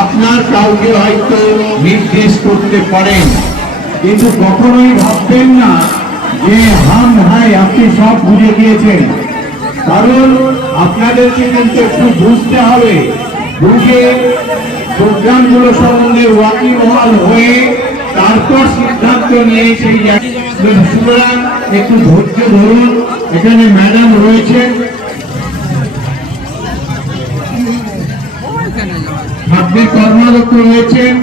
আপনার কাউকে হয়তো নির্দেশ করতে পারেন, কিন্তু কখনোই ভাববেন না যে হাম ভাই আপনি সব বুঝে গিয়েছেন। কারণ আপনাদেরকে কিন্তু একটু বুঝতে হবে, বুঝে প্রোগ্রামগুলো সম্বন্ধে ওয়াকিবহাল হয়ে তারপর সিদ্ধান্ত নিয়ে সেই সুতরাং একটু ধৈর্য ধরুন। এখানে ম্যাডাম রয়েছেন, খাদ্যের কর্মরত রয়েছেন,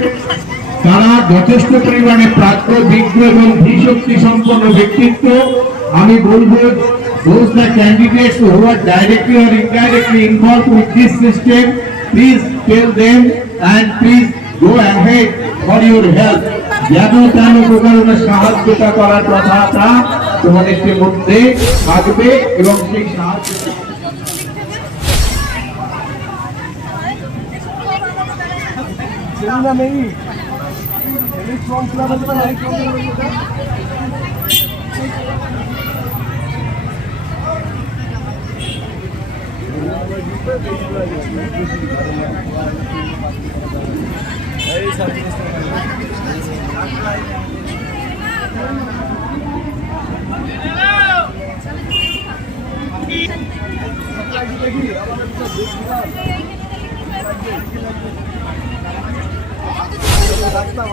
তারা যথেষ্ট পরিমাণে প্রাজ্ঞ, বিজ্ঞ এবং ধীশক্তি সম্পন্ন ব্যক্তিত্ব। আমি বলবো those the candidates who are directly or indirectly involved with this system, please tell them and please go ahead for your help. যেন তেন প্রকারের সাহায্যটা করার কথাটা তোমাদের মধ্যে থাকবে এবং সেই সাহায্য রাস্তা